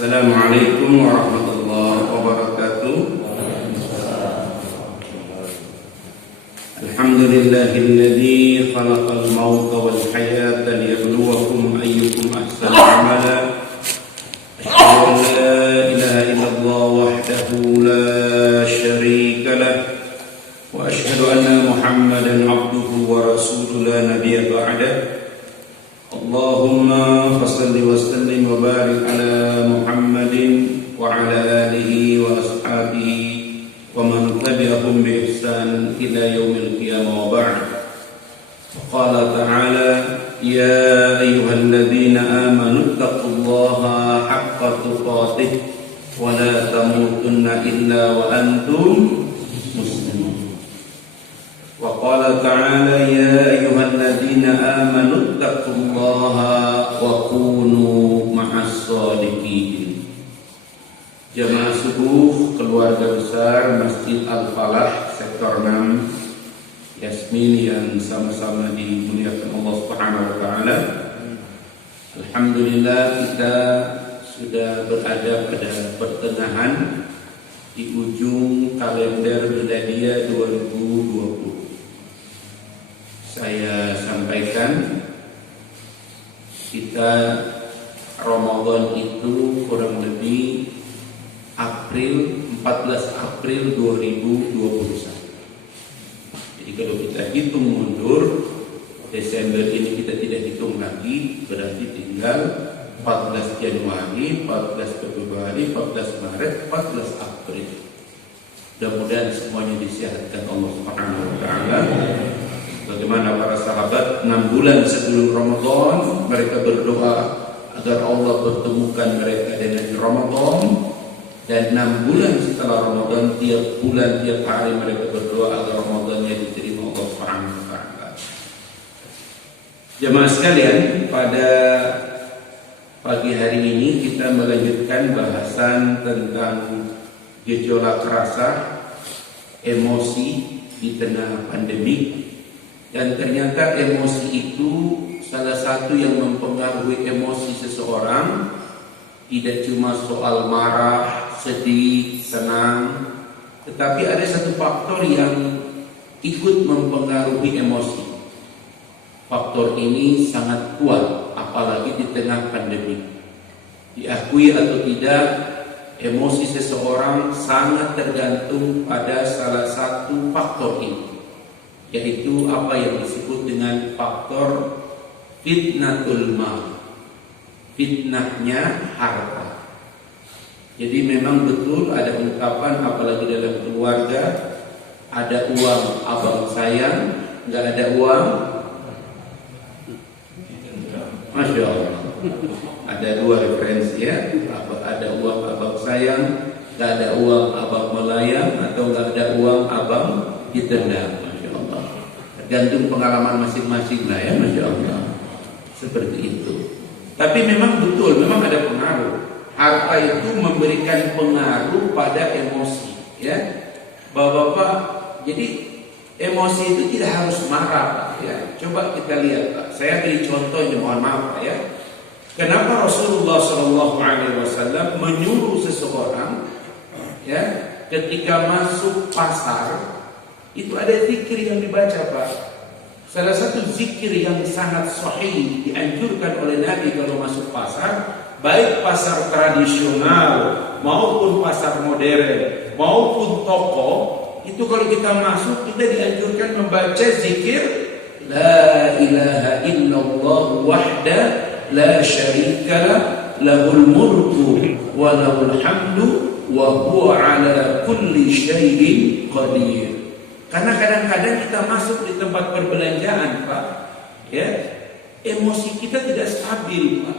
Assalamualaikum warahmatullahi wabarakatuh. Alhamdulillahilladzi khalaqal mauta wal hayata liyabluwakum ayyukum ahsanu amala. Asyhadu an la ilaha illallah wahdahu la syarika lah wa asyhadu anna Muhammadan abduhu wa rasuluhu la nabiyya ba'dah. Allahumma fassalli wa sallim wa barik ala Muhammadin wa ala alihi wa ashabihi wa man tabi'ahum bi ihsan ila yaumil qiyamah wa ba'd. Qala ta'ala ya ayyuhalladzina amanu taqullaha haqqa tuqatih wa la tamutunna illa wa antum muslimun. Wa qala ta'ala ya ayyuhalladzina amanu taqullaha wa kunu ma'as shadiqin. Jamaah subuh keluarga besar Masjid Al-Falah Sektor 6 Yasmin yang sama-sama dimuliakan Allah Subhanahu wa taala. Alhamdulillah kita sudah berada pada pertengahan di ujung kalender Miladiyah 2020. Saya sampaikan kita Ramadan itu kurang lebih 14 April 2021. Jadi kalau kita hitung mundur, Desember ini kita tidak hitung lagi, berarti tinggal 14 Januari, 14 Februari, 14 Maret, 14 April. Mudah-mudahan semuanya disehatkan Allah Subhanahu wa taala. Bagaimana para sahabat 6 bulan sebelum Ramadan mereka berdoa agar Allah pertemukan mereka dengan Ramadan, dan 6 bulan setelah Ramadan tiap bulan tiap hari mereka berdoa agar Ramadannya diterima Allah Subhanahu wa taala. Jemaah sekalian, pada pagi hari ini kita melanjutkan bahasan tentang gejolak rasa, emosi di tengah pandemi. Dan ternyata emosi itu salah satu yang mempengaruhi emosi seseorang. Tidak cuma soal marah, sedih, senang, tetapi ada satu faktor yang ikut mempengaruhi emosi. Faktor ini sangat kuat, apalagi di tengah pandemi. Diakui atau tidak, emosi seseorang sangat tergantung pada salah satu faktor ini, yaitu apa yang disebut dengan faktor fitnatul mal, fitnahnya harta. Jadi memang betul ada ungkapan, apalagi dalam keluarga, ada uang abang sayang, nggak ada uang, Masya Allah. Ada dua referensi ya, ada uang abang sayang, nggak ada uang abang melayang, atau nggak ada uang abang ditendang. Gantung pengalaman masing-masing lah ya, Masya Allah. Seperti itu. Tapi memang betul, memang ada pengaruh. Harta itu memberikan pengaruh pada emosi, ya, Bapak-bapak. Jadi emosi itu tidak harus marah, ya. Coba kita lihat, Pak. Saya beri contoh ini, mohon maaf, Pak, ya. Kenapa Rasulullah SAW menyuruh seseorang, ya, ketika masuk pasar itu ada zikir yang dibaca, Pak. Salah satu zikir yang sangat sahih dianjurkan oleh Nabi kalau masuk pasar, baik pasar tradisional maupun pasar modern maupun toko, itu kalau kita masuk kita dianjurkan membaca zikir la ilaha illallah wahda la syarikalah lahul mulku wa lahul hamdu wa huwa ala kulli syai'in qadir. Karena kadang-kadang kita masuk di tempat perbelanjaan, Pak, ya, emosi kita tidak stabil, Pak.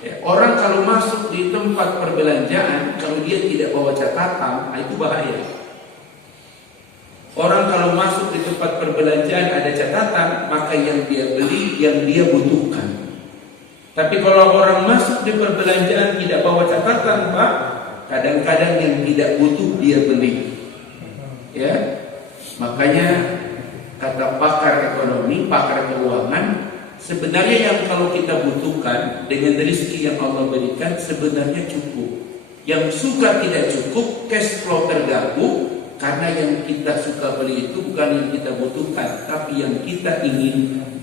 Ya, orang kalau masuk di tempat perbelanjaan, kalau dia tidak bawa catatan, itu bahaya. Orang kalau masuk di tempat perbelanjaan ada catatan, maka yang dia beli, yang dia butuhkan. Tapi kalau orang masuk di perbelanjaan tidak bawa catatan, Pak, kadang-kadang yang tidak butuh dia beli. Ya. Makanya kata pakar ekonomi, pakar keuangan, Sebenarnya yang kalau kita butuhkan dengan rezeki yang Allah berikan sebenarnya cukup. Yang suka tidak cukup, cash flow terganggu, karena yang kita suka beli itu bukan yang kita butuhkan, tapi yang kita inginkan.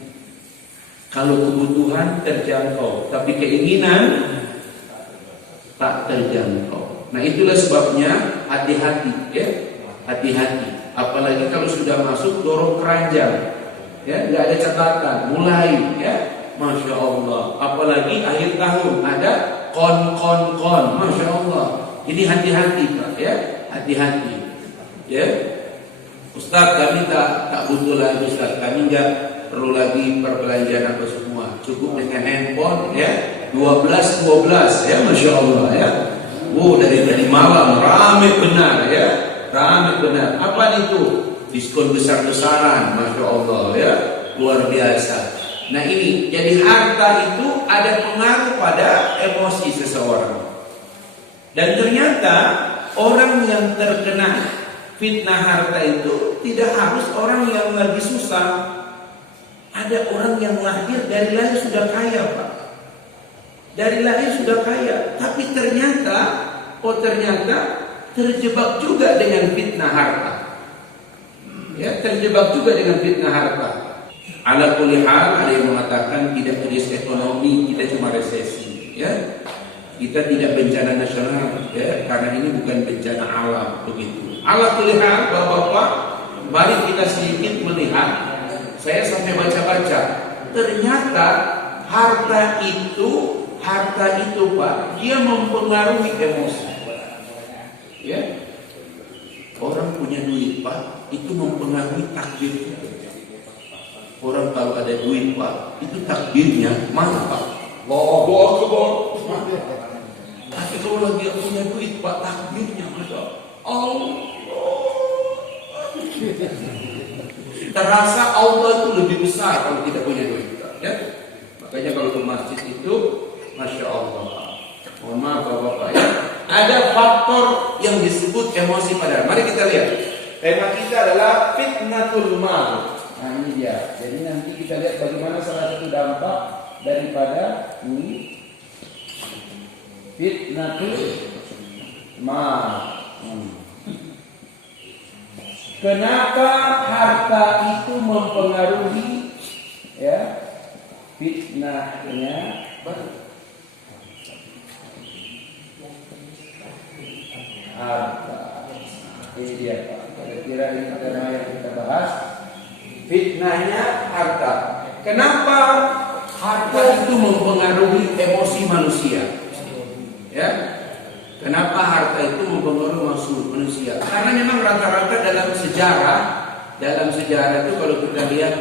Kalau kebutuhan terjangkau, tapi keinginan tak terjangkau. Nah itulah sebabnya hati-hati, ya, hati-hati. Apalagi kalau sudah masuk dorong keranjang, ya, nggak ada catatan, mulai, ya, masya Allah. Apalagi akhir tahun ada kon, masya Allah. Ini hati-hati Pak, ya, hati-hati, ya. Ustaz, kami tak butuh lagi Ustaz, kami nggak perlu lagi perbelanjaan apa semua, cukup dengan handphone, ya, 12 ya, masya Allah, ya. Dari tadi malam ramai benar, ya, ramai benar. Apa itu? Diskon besar-besaran, masya Allah, ya, luar biasa. Nah ini, jadi harta itu ada pengaruh pada emosi seseorang. Dan ternyata orang yang terkena fitnah harta itu tidak harus orang yang lagi susah. Ada orang yang lahir dari lahir sudah kaya Pak. Dari lahir sudah kaya, tapi ternyata terjebak juga dengan fitnah harta. Ya, terjebak juga dengan fitnah harta. Ala kulli hal, ada yang mengatakan tidak krisis ekonomi, kita cuma resesi, ya. Kita tidak bencana nasional, ya, karena ini bukan bencana alam, begitu. Ala kulli hal, Bapak-bapak, mari kita sedikit melihat. Saya sampai baca-baca, ternyata harta itu Pak, dia mempengaruhi emosi. Ya. Orang punya duit Pak, itu mempengaruhi takdir kita. Orang kalau ada duit Pak, itu takdirnya mantap. Allahu Akbar. Tapi kalau lagi punya duit Pak, takdirnya masya Allah. Terasa Allah itu lebih besar kalau kita punya duit, ya. Makanya kalau ke masjid itu, masya Allah. Mohon maaf Bapak-bapak, ya. Ada faktor yang disebut emosi pada. Mari kita lihat. Tema kita adalah fitnatul mal. Nah ini dia. Jadi nanti kita lihat bagaimana salah satu dampak daripada ini fitnatul mal. Kenapa harta itu mempengaruhi, ya, fitnahnya? Harta. Ini dia Pak. Kira-kira ini tema yang kita bahas. Fitnahnya harta. Kenapa harta itu mempengaruhi emosi manusia? Ya. Kenapa harta itu mempengaruhi manusia? Karena memang rata-rata dalam sejarah itu kalau kita lihat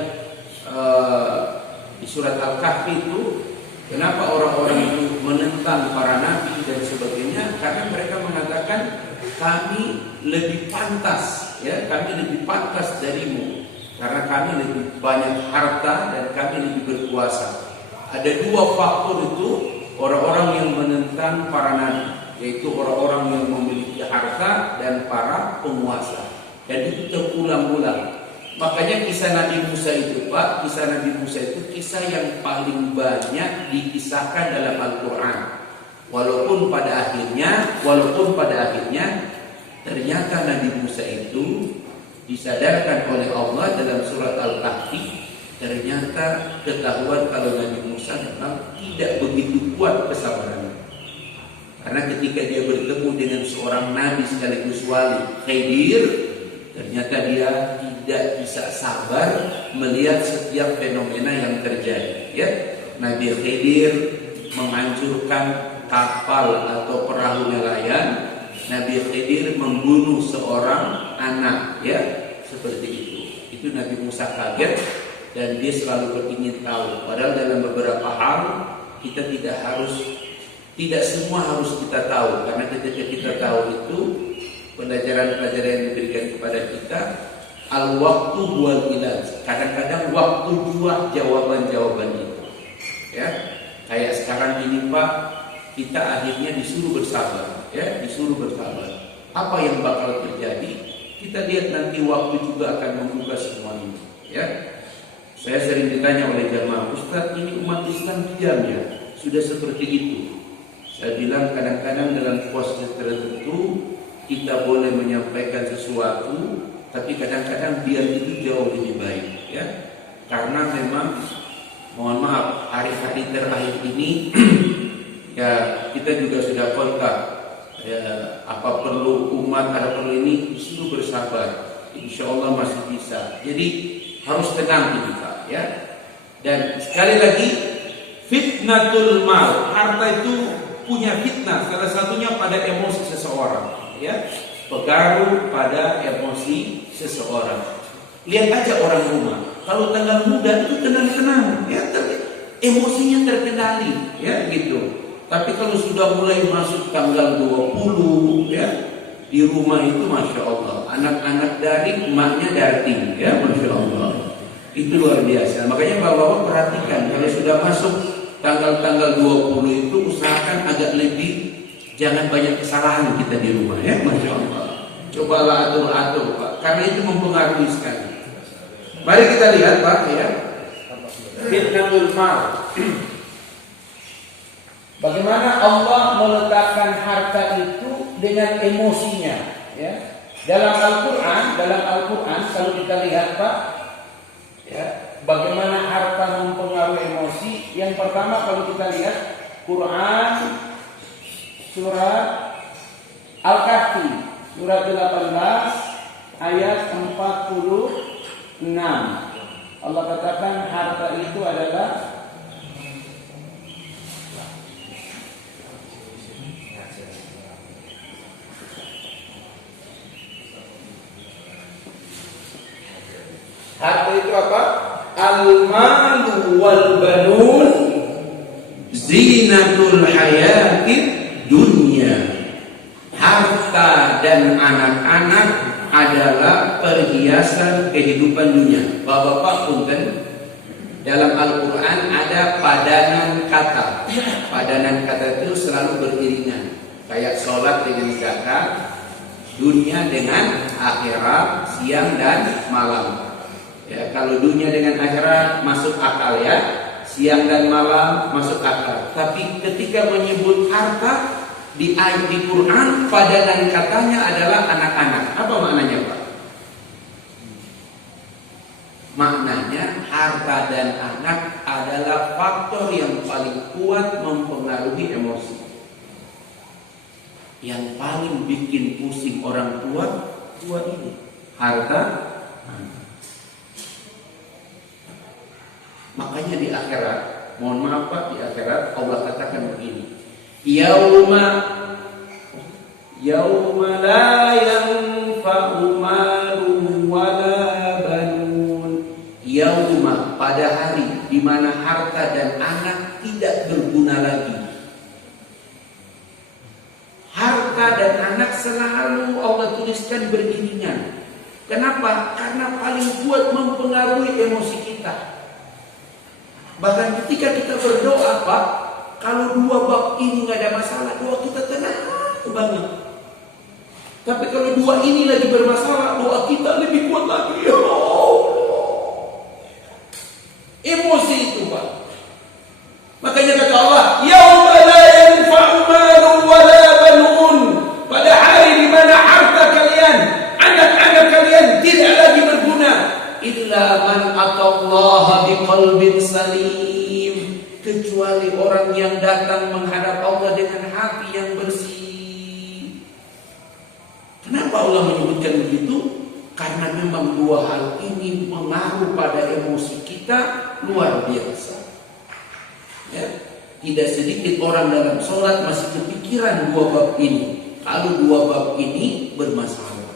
di surat Al-Kahfi itu, kenapa orang-orang itu menentang para nabi dan sebagainya? Karena mereka mengatakan kami lebih pantas, ya, kami lebih pantas darimu karena kami lebih banyak harta dan kami lebih berkuasa. Ada dua faktor itu orang-orang yang menentang para nabi, yaitu orang-orang yang memiliki harta dan para penguasa. Dan itu terulang-ulang. Makanya kisah Nabi Musa itu Pak, kisah Nabi Musa itu kisah yang paling banyak dikisahkan dalam Al-Quran. Walaupun pada akhirnya ternyata Nabi Musa itu disadarkan oleh Allah dalam surat Al-Kahfi. Ternyata ketahuan kalau Nabi Musa memang tidak begitu kuat kesabarannya. Karena ketika dia bertemu dengan seorang nabi sekaligus wali, Khidir, ternyata dia tidak bisa sabar melihat setiap fenomena yang terjadi. Ya, Nabi Khidir menghancurkan kapal atau perahu nelayan. Nabi Khidir membunuh seorang anak, ya, seperti itu. Itu Nabi Musa kaget dan dia selalu beringin tahu. Padahal dalam beberapa hal kita tidak semua harus kita tahu, karena ketika kita tahu itu pelajaran-pelajaran yang diberikan kepada kita, al-waktu wal ilaj. Kadang-kadang waktu buat jawaban-jawaban itu. Ya, kayak sekarang ini Pak, kita akhirnya disuruh bersabar, ya, disuruh bersabar. Apa yang bakal terjadi? Kita lihat nanti waktu juga akan membuka semua ini, ya. Saya sering ditanya oleh jamaah, Ustaz, ini umat Islam diam ya, sudah seperti itu. Saya bilang kadang-kadang dalam posisi tertentu kita boleh menyampaikan sesuatu, tapi kadang-kadang diam itu jauh lebih baik, ya. Karena memang, mohon maaf, hari-hari terakhir ini, ya kita juga sudah kontak. Ya, apa perlu umat, ada perlu ini, disuruh bersabar. Insya Allah masih bisa. Jadi harus tenang kita, ya. Dan sekali lagi, fitnatul mal, harta itu punya fitnah, salah satunya pada emosi seseorang, ya, pengaruh pada emosi seseorang. Lihat aja orang rumah, kalau tanggal muda itu tenang-tenang, ya, emosinya terkendali, ya, gitu. Tapi kalau sudah mulai masuk tanggal 20, ya, di rumah itu Masya Allah, anak-anak dari emaknya darting, ya, Masya Allah. Itu luar biasa. Makanya bapak-bapak perhatikan, kalau sudah masuk tanggal-tanggal 20 itu usahakan agak lebih, jangan banyak kesalahan kita di rumah, ya, Masya Allah. Cobalah atur-atur, Pak, karena itu mempengaruhi sekali. Mari kita lihat, Pak, ya, fitnatul mal. Bagaimana Allah meletakkan harta itu dengan emosinya, ya. Dalam Al-Qur'an kalau kita lihat, Pak, ya, bagaimana harta mempengaruhi emosi. Yang pertama kalau kita lihat Quran surat Al-Kahfi surat 18 ayat 46. Allah katakan harta itu adalah harta itu apa? Al-malu wal banun zinatul hayatid dunya. Harta dan anak-anak adalah perhiasan kehidupan dunia. Bapak-bapak punten, dalam Al-Quran ada padanan kata. Padanan kata itu selalu beriringan, kayak sholat dengan zakat, dunia dengan akhirat, siang dan malam. Ya, kalau dunia dengan akhirat masuk akal, ya, siang dan malam masuk akal. Tapi ketika menyebut harta di ayat di Quran, padanan katanya adalah anak-anak. Apa maknanya, Pak? Maknanya harta dan anak adalah faktor yang paling kuat mempengaruhi emosi. Yang paling bikin pusing orang tua ini harta, anak. Makanya di akhirat, mohon maaf Pak, di akhirat Allah katakan begini, Yauma la yanfa'u malun wala banun. Yauma, pada hari di mana harta dan anak tidak berguna lagi. Harta dan anak selalu Allah tuliskan beriringan. Kenapa? Karena paling kuat mempengaruhi emosi kita. Bahkan ketika kita berdoa, Pak, kalau dua bab ini nggak ada masalah, doa kita tenang banget. Tapi kalau dua ini lagi bermasalah, doa kita lebih kuat lagi. Ya Allah. Emosi itu, Pak. Makanya kata Allah, Yauma la yanfa'u malun wala banun. Pada hari di mana harta kalian, anak-anak kalian tidak lagi berguna. Illa man atallaha biqalbin salim, kecuali orang yang datang menghadap Allah dengan hati yang bersih. Kenapa Allah menyebutkan begitu? Karena memang dua hal ini mengaruh pada emosi kita luar biasa. Ya, tidak sedikit orang dalam sholat masih kepikiran dua bab ini. Kalau dua bab ini bermasalah.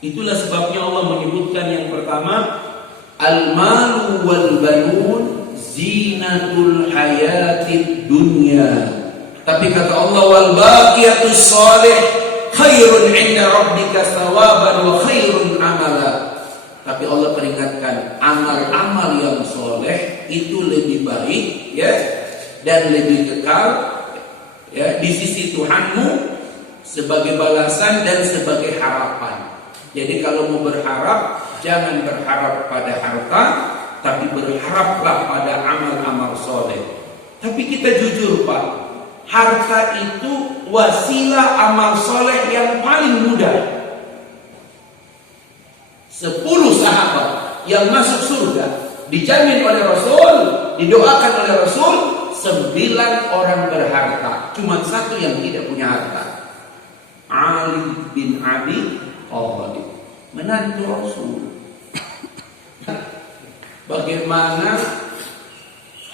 Itulah sebabnya Allah menyebutkan yang pertama, al-malu wal banun zinatul hayatid dunya. Tapi kata Allah, wal baqiyatus shalih khairun 'inda rabbika thawaban wa khairun amala. Tapi Allah peringatkan, amal-amal yang soleh itu lebih baik, ya, dan lebih kekal, ya, di sisi Tuhanmu sebagai balasan dan sebagai harapan. Jadi kalau mau berharap, jangan berharap pada harta, tapi berharaplah pada amal-amal soleh. Tapi kita jujur Pak, harta itu wasilah amal soleh yang paling mudah. 10 sahabat yang masuk surga dijamin oleh Rasul, didoakan oleh Rasul. 9 orang berharta, cuma 1 yang tidak punya harta. Ali bin Abi Thalib, menantu Rasul. Bagaimana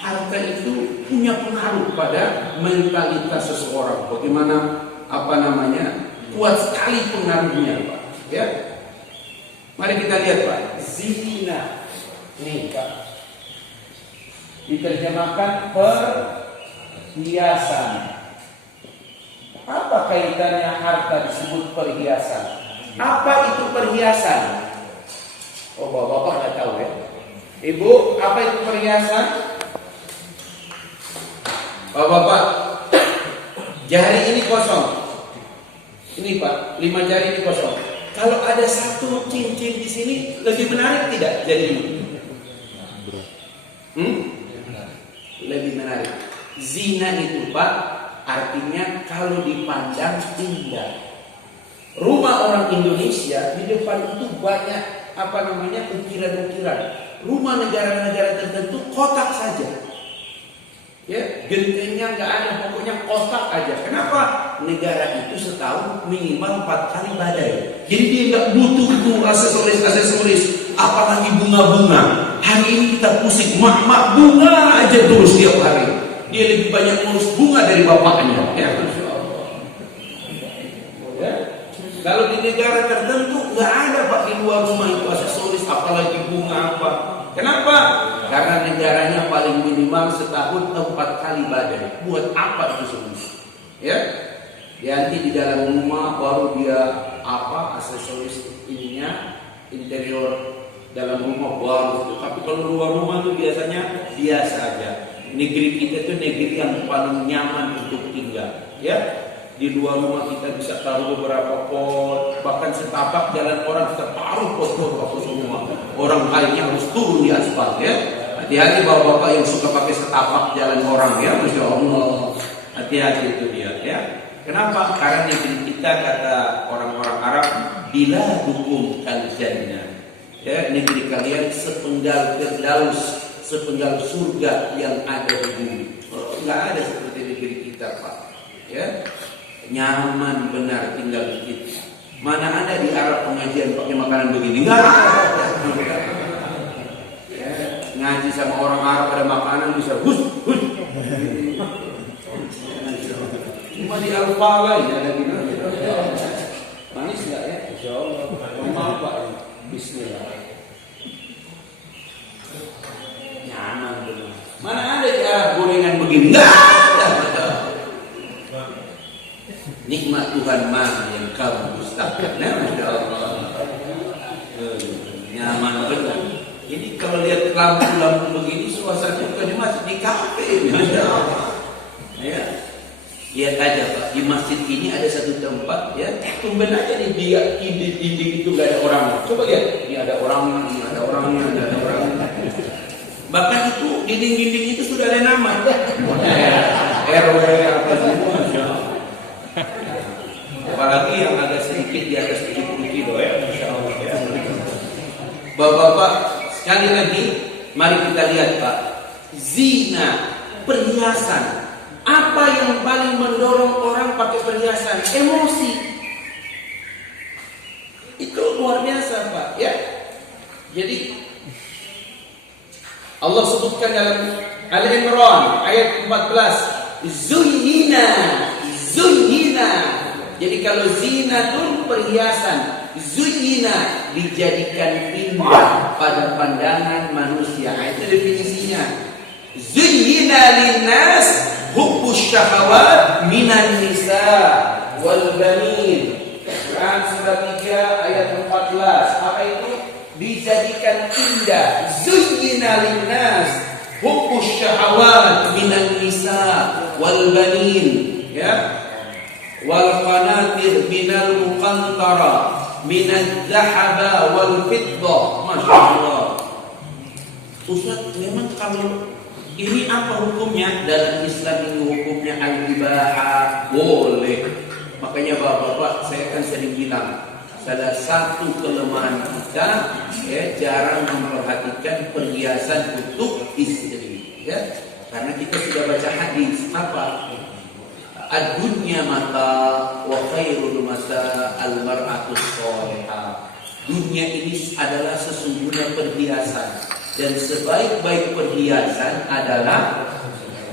harta itu punya pengaruh pada mentalitas seseorang. Bagaimana kuat sekali pengaruhnya Pak. Ya, mari kita lihat Pak. Zina, nih Pak, diterjemahkan perhiasan. Apa kaitannya harta disebut perhiasan? Apa itu perhiasan? Oh, bapak nggak tahu ya. Ibu, apa itu perhiasan? Bapak, jari ini kosong. Ini Pak, 5 jari ini kosong. Kalau ada 1 cincin di sini, lebih menarik tidak jari ini? Lebih menarik. Zina itu Pak, artinya kalau dipandang indah. Rumah orang Indonesia di depan itu banyak ukiran-ukiran. Rumah negara-negara tertentu kotak saja. Ya, gentengnya nggak ada, pokoknya kotak aja. Kenapa? Negara itu setahun minimal 4 kali badai. Jadi dia nggak butuh itu aksesoris, apalagi bunga-bunga. Hari ini kita pusing, mak bunga aja terus setiap hari. Dia lebih banyak ngurus bunga dari bapaknya. Ya, ya. Kalau di negara tertentu nggak ada Pak di luar rumah itu aksesoris, apalagi bunga apa. Kenapa? Karena negaranya paling minimal setahun 4 kali badai. Buat apa itu semua? Ya, nanti di dalam rumah baru dia aksesoris ininya, interior dalam rumah baru. Tapi kalau luar rumah itu biasanya biasa aja. Negeri kita itu negeri yang paling nyaman untuk tinggal. Ya. Di luar rumah kita bisa taruh beberapa pot, bahkan setapak jalan orang kita taruh pot-pot semua. Orang lainnya harus turun di aspal ya. Hati-hati bapak-bapak yang suka pakai setapak jalan orang ya, Masya Allah. Hati-hati itu dia ya. Kenapa? Karena negeri kita kata orang-orang Arab, bila hukum al-jannah. Ya, negeri kalian sepenggal firdaus, sepenggal surga yang ada di bumi. Enggak ada seperti negeri kita Pak. Ya. Nyaman benar tinggal di kita. Mana ada di Arab pengajian pakai makanan begini? Enggak ada. Ya, ngaji sama orang Arab ada makanan bisa hus. Cuma di Al-Falai ada gitu. Manis enggak ya? Insyaallah. Maaf Pak. Bismillah. Nyaman benar. Mana ada di Arab gorengan begini? Enggak ada. Nikmat Tuhan mana yang kamu dustakan? Masya Allah. Nyaman benar. Jadi kalau lihat lampu-lampu begini, suasana bukan di masjid, di kafe. Masya Allah. Ya, lihat aja Pak, di masjid ini ada satu tempat ya, tumben aja nih dia dinding itu nggak ada orangnya. Coba lihat, ini ada orangnya, ini ada orangnya, ini ada orangnya. Bahkan itu dinding-dinding itu sudah ada nama. RW apa semua. Apalagi yang agak sedikit di atas 70 kilo ya, Masya Allah ya. Bapak-bapak, sekali lagi mari kita lihat Pak, zina, perhiasan. Apa yang paling mendorong orang pakai perhiasan? Emosi. Itu luar biasa Pak ya. Jadi Allah sebutkan dalam Al-Imran ayat 14, Zuyyina. Jadi kalau zina itu perhiasan, zuyyina dijadikan indah pada pandangan manusia. Itu definisinya. Zuyyina linnas hubbus syahawat minan nisa wal banin. Quran surah 3 ayat 14. Apa itu? Dijadikan indah. Zuyyina linnas hubbus syahawat minan nisa wal banin. Ya. Wal qanatir minal muqantara minadh dhahaba wal fiddah. Masya Allah. Ustaz, memang kalau ini apa hukumnya? Dalam Islam ini hukumnya al-ibahah, boleh. Makanya bapak-bapak saya kan sering bilang, salah satu kelemahan kita jarang memperhatikan perhiasan untuk istri, ya. Karena kita sudah baca hadis apa? Ad-dunya mata wa khairul mata al-mar'atus shalihah. Dunia ini adalah sesungguhnya perhiasan, dan sebaik-baik perhiasan adalah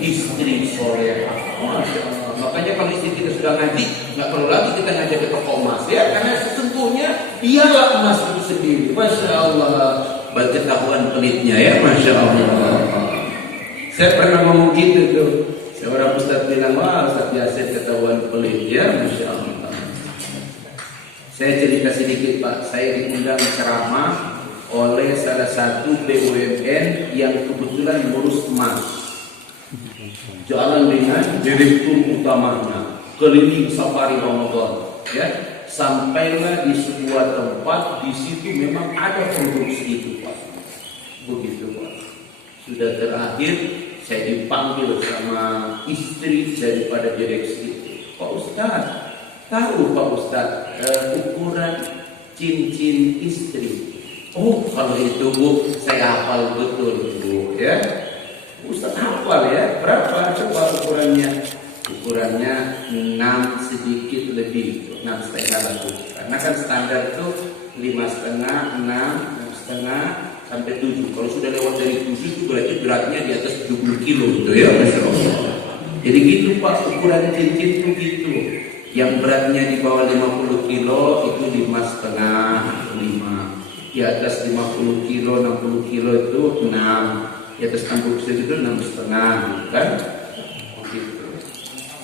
istri solehah. Masya Allah. Makanya kalau istri kita sudah ngaji, nggak perlu lagi kita ngajak ke toko emas, ya, karena sesungguhnya dialah emas itu sendiri. Masya Allah. Berketahuan pelitnya, ya, Masya Allah. Saya pernah ngomong gitu tuh. Seorang ustaz bilang, wah Ustaz Yasir ketahuan pelit, ya, Masya Allah. Saya cerita sedikit Pak, saya diundang ceramah oleh salah satu BUMN yang kebetulan ngurus emas. Jalan dengan direktur utamanya, keliling safari Ramadan, ya. Sampailah di sebuah tempat, di situ memang ada produksi itu Pak. Begitu Pak. Sudah terakhir saya dipanggil sama istri daripada direksi itu. Pak Ustaz, tahu Pak Ustaz ukuran cincin istri? Oh, kalau itu Bu, saya hafal betul Bu, ya. Ustaz hafal ya, berapa coba ukurannya? Ukurannya 6 sedikit lebih, 6,5 lah Bu. Karena kan standar itu 5,5, 6,5 sampai 7. Kalau sudah lewat dari 7 itu berarti beratnya di atas 70 kilo gitu ya, Masya Allah. Jadi gitu Pak, ukuran cincin itu gitu. Yang beratnya di bawah 50 kilo itu 5,5, 5. Di atas 50 kilo, 60 kilo itu 6. Di atas 60 kilo itu 6,5, kan? Gitu.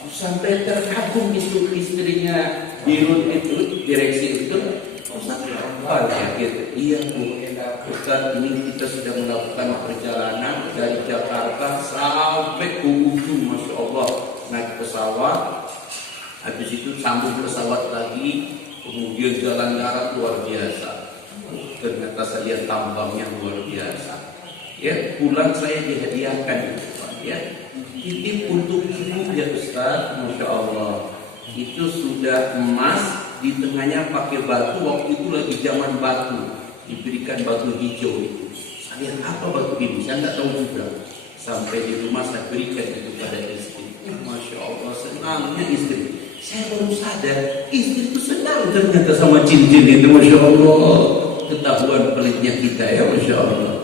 Sampai terkagum istrinya dirut itu, direksi itu. Ustaz, apa ya gitu? Iya Bu, Ustaz, ini kita sudah melakukan perjalanan dari Jakarta sampai ke ujung, Masya Allah, naik pesawat, habis itu sambung pesawat lagi, kemudian jalan darat luar biasa. Ternyata saya lihat tambangnya luar biasa. Ya, pulang saya dihadiahkan itu Pak, ya. Titip untuk ibu ya Ustaz, Masya Allah. Itu sudah emas, di tengahnya pakai batu, waktu itu lagi zaman batu, diberikan batu hijau itu. Saya lihat apa batu ini, saya nggak tahu juga. Sampai di rumah saya berikan itu pada istri. Masya Allah, senangnya istri. Saya baru sadar, istri itu senang ternyata sama cincin itu, Masya Allah. Ketahuan pelitnya kita ya, Masya Allah.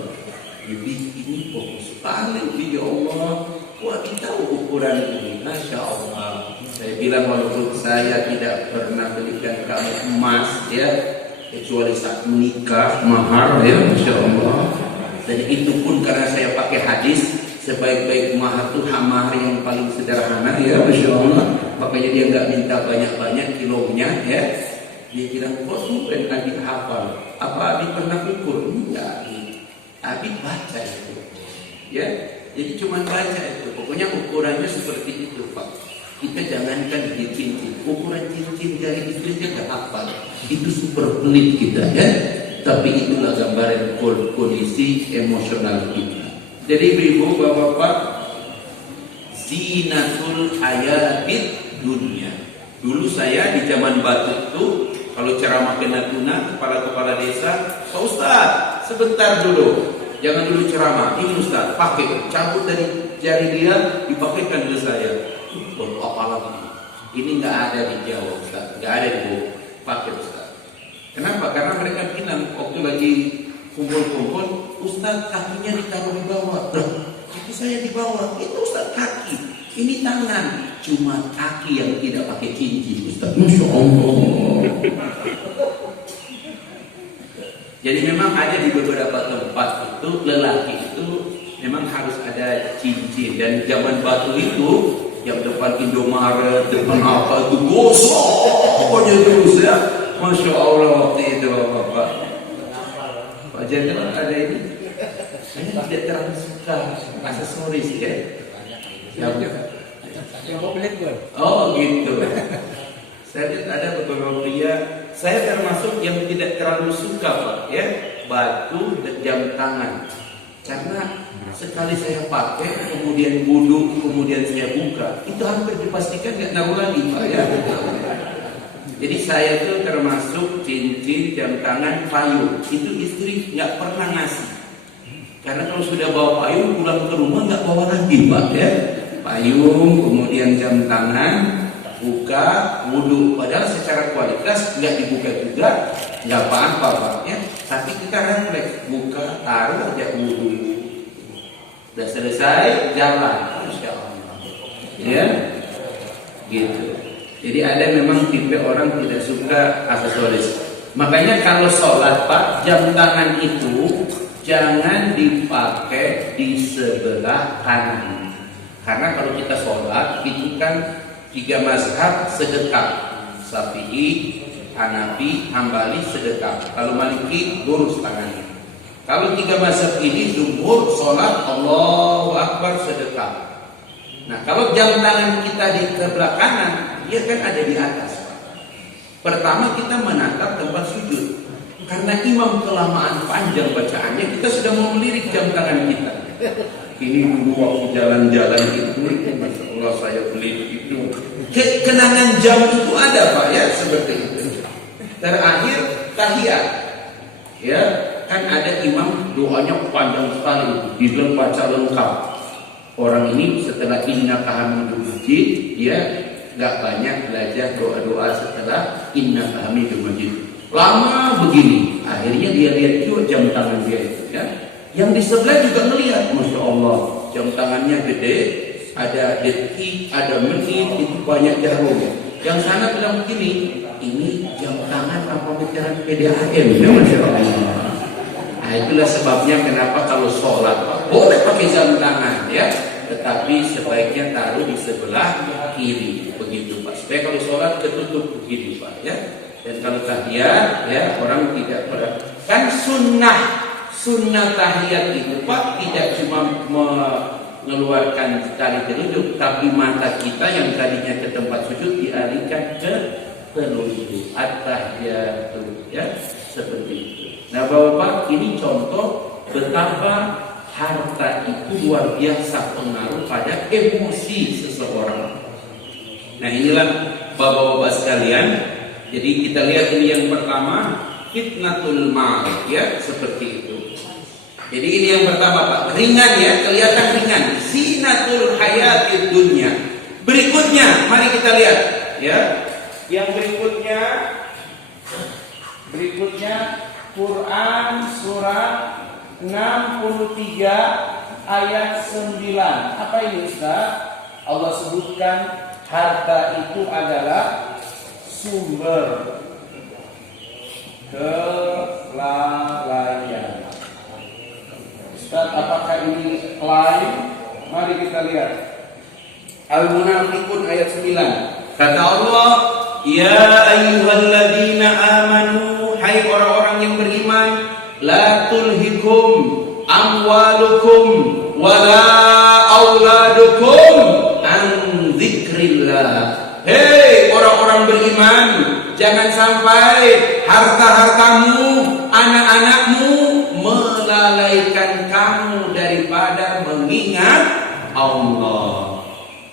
Jadi ini fokus sekali, ya Allah. Wah, kita ukuran ini, Masya Allah. Saya bilang walaupun saya tidak pernah belikan kamu emas, ya, kecuali saat menikah, mahar, ya, Masya Allah. Dan itu pun karena saya pakai hadis, sebaik-baik mahar itu mahar yang paling sederhana, ya, Masya Allah. Makanya dia nggak minta banyak-banyak kilonya, ya. Dia bilang, kok sumpah Abi hafal? Apa Abi pernah ukur? Enggak, Abi baca itu, ya. Jadi cuma baca itu. Pokoknya ukurannya seperti itu Pak. Kita jangankan di cincin, ukuran cincin jari istrinya nggak hafal. Itu super pelit kita, ya. Tapi itulah gambaran kondisi emosional kita. Jadi ibu bapak-bapak, zinatul hayatid dunia. Dulu saya di zaman batu itu, kalau ceramah ke Natuna, kepala-kepala desa, Pak Ustaz, sebentar dulu. Jangan dulu ceramah, ini Ustaz, pakai, cabut dari jari dia, dipakaikan ke saya. Apa lagi? Ini nggak ada di Jawa Ustaz, nggak ada di Bogor. Pakai Ustaz. Kenapa? Karena mereka bilang waktu lagi kumpul-kumpul, Ustaz kakinya ditaruh di bawah. Kaki saya di bawah, itu Ustaz kaki. Ini tangan, cuma kaki yang tidak pakai cincin Ustaz. Masya Allah. Jadi memang ada di beberapa tempat itu lelaki itu memang harus ada cincin, dan zaman batu itu yang depan Indomaret, depan apa itu gosok pokoknya terus ya. Masya Allah waktu itu Bapak. Pak Jenderal ada ini. Saya tidak terlalu suka aksesoris ya. Yang komplit gue. Oh gitu. Saya lihat ada beberapa pria. Saya termasuk yang tidak terlalu suka Pak, ya, batu dan jam tangan. Karena sekali saya pakai, kemudian wudhu, kemudian saya buka, itu hampir dipastikan nggak naruh lagi, Pak ya. Jadi saya itu termasuk cincin, jam tangan, payung. Itu istri nggak pernah ngasih. Karena kalau sudah bawa payung pulang ke rumah nggak bawa lagi, Pak ya. Payung, kemudian jam tangan, buka, wudhu. Padahal secara kualitas nggak dibuka juga, nggak apa-apa, Pak ya. Tapi kita refleks, buka, taruh aja wudhu. Udah selesai, jalan, Masya Allah. Ya, gitu. Jadi ada memang tipe orang tidak suka aksesoris. Makanya kalau sholat, Pak, jam tangan itu jangan dipakai di sebelah kanan. Karena kalau kita sholat itu kan 3 mazhab sedekap. Syafi'i, Hanafi, Hambali sedekap. Kalau Maliki lurus tangannya. Kalau 3 mazhab ini jumhur sholat Allahu Akbar sedekap. Nah kalau jam tangan kita di sebelah kanan, dia kan ada di atas. Pertama kita menatap tempat sujud. Karena imam kelamaan panjang bacaannya, kita sudah mau melirik jam tangan kita. Ini dulu waktu jalan-jalan itu, Masya Allah saya beli itu. Kenangan jam itu ada, Pak ya, seperti itu. Terakhir tahiyat, ya kan ada imam doanya panjang sekali, dibilang baca lengkap. Orang ini setelah inna hamidul majid, dia nggak banyak belajar doa-doa setelah inna hamidul majid. Lama begini, akhirnya dia lihat juga jam tangan dia itu, ya. Yang di sebelah juga melihat, Masya Allah, jam tangannya gede, ada detik, ada menit, itu banyak jarum. Yang sana bilang begini, ini jam tangan apa beneran PDAM, ya Masya Allah. Nah itulah sebabnya kenapa kalau sholat boleh pakai jam tangan ya, tetapi sebaiknya taruh di sebelah kiri begitu Pak. Supaya kalau sholat ketutup begini Pak ya. Dan kalau tahiyat ya orang tidak pernah kan sunnah tahiyat itu Pak tidak cuma mengeluarkan tali telunjuk, tapi mata kita yang tadinya ke tempat sujud dialihkan ke telunjuk at-tahiyatu ya seperti itu. Nah Bapak, ini contoh betapa harta itu luar biasa pengaruh pada emosi seseorang. Nah inilah Bapak-bapak sekalian. Jadi kita lihat ini yang pertama, fitnatul mal ya, seperti itu. Jadi ini yang pertama Pak, ringan ya, kelihatan ringan. Zinatul hayatid dunya. Berikutnya, mari kita lihat ya. Yang berikutnya Quran surat 63 ayat 9. Apa ini Ustaz? Allah sebutkan harta itu adalah sumber kelalaian. Ustaz, apakah ini klaim? Mari kita lihat. Al-Munafiqun ayat 9. Kata Allah, ya ayyuhalladzina amanu, hai orang-orang yang beriman, la tulhikum amwalukum wala auladukum an dzikrillah. Hei orang-orang beriman, jangan sampai harta-hartamu, anak-anakmu melalaikan kamu daripada mengingat Allah.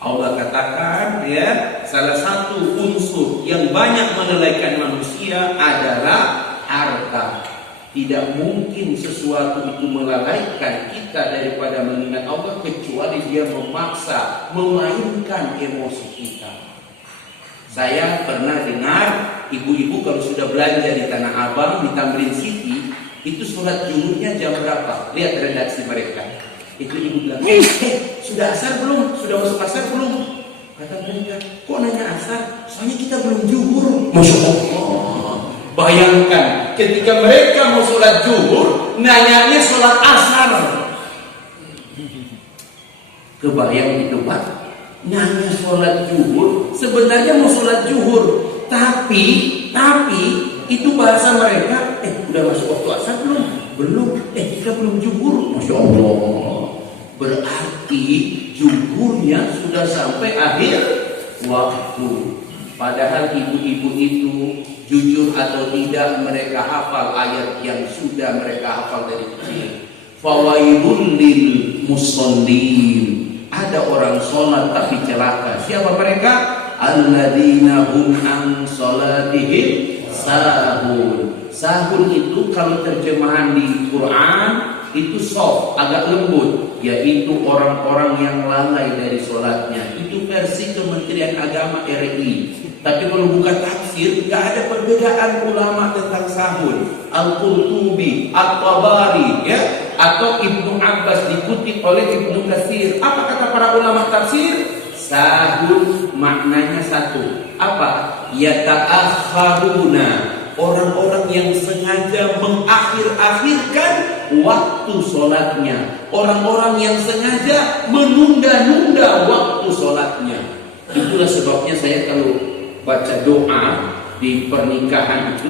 Allah katakan ya, salah satu unsur yang banyak melalaikan manusia adalah harta. Tidak mungkin sesuatu itu melalaikan kita daripada mengingat Allah kecuali dia memaksa, memainkan emosi kita. Saya pernah dengar ibu-ibu kalau sudah belanja di Tanah Abang, di Tamrin City, itu sholat juhurnya jam berapa? Lihat redaksi mereka. Itu ibu bilang, sudah asar belum? Sudah masuk asar belum? Kata mereka, kok nanya asar? Soalnya kita belum juhur. Masya Allah. Bayangkan, ketika mereka mau sholat juhur, nanyanya sholat asar. Kebayang itu Pak? Nanya sholat juhur, sebenarnya mau sholat juhur, tapi itu bahasa mereka, udah masuk waktu asar belum? Belum, kita belum juhur. Masya Allah. Berarti juhurnya sudah sampai akhir waktu. Padahal ibu-ibu itu jujur atau tidak mereka hafal ayat yang sudah mereka hafal dari kecil. fawailul lil musallin. Ada orang sholat tapi celaka. Siapa mereka? Alladzina hum an sholatihim sahun. Sahun itu kalau terjemahan di Quran itu soft, agak lembut, yaitu orang-orang yang lalai dari sholatnya. Itu versi Kementerian Agama RI. Tapi kalau buka tafsir, gak ada perbedaan ulama tentang sahun. Al-Qurtubi, At-Tabari, ya, atau Ibnu Abbas dikutip oleh Ibnu Katsir. Apa kata para ulama tafsir? Sahun maknanya satu. Apa? Yata'akharuna, orang-orang yang sengaja mengakhir-akhirkan waktu sholatnya, orang-orang yang sengaja menunda-nunda waktu sholatnya. Itulah sebabnya saya kalau baca doa di pernikahan itu